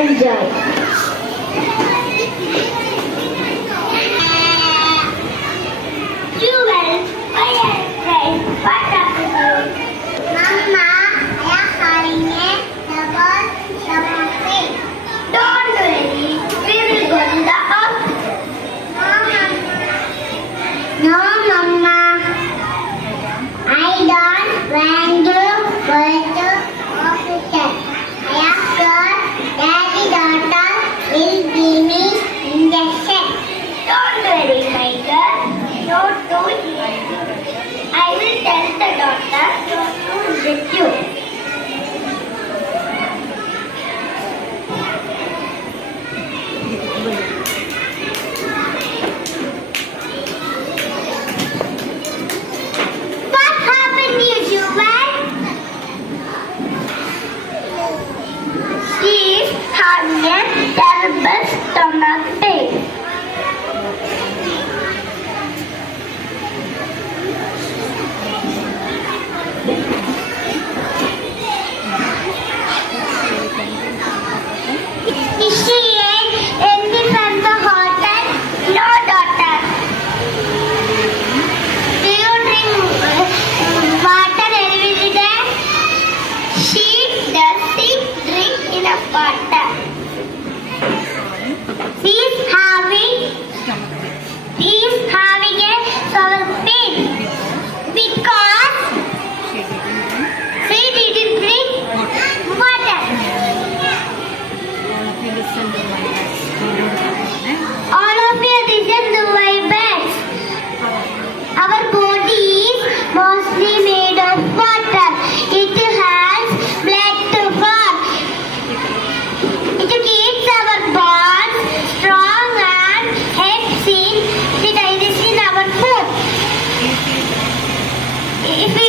enjoy. Children, friends, what up with you? Mama, I am calling it the buffet. Don't worry, we will go to the office. No, Mama. I don't want to go to office. I am sure Daddy daughter will give me injection. Don't worry, my girl. Not to I will tell the doctor not to inject you. What happened to you, Juvan? She is having a terrible stomach pain. Is she anything from the hotel? No, daughter. Do you drink water every day? She doesn't drink enough water. She is having a stomach pain because she didn't drink water. All of you listen to my best. Our body is mostly made of water. It has blood to form. It keeps our bones strong and helps in the digestion of our food. If we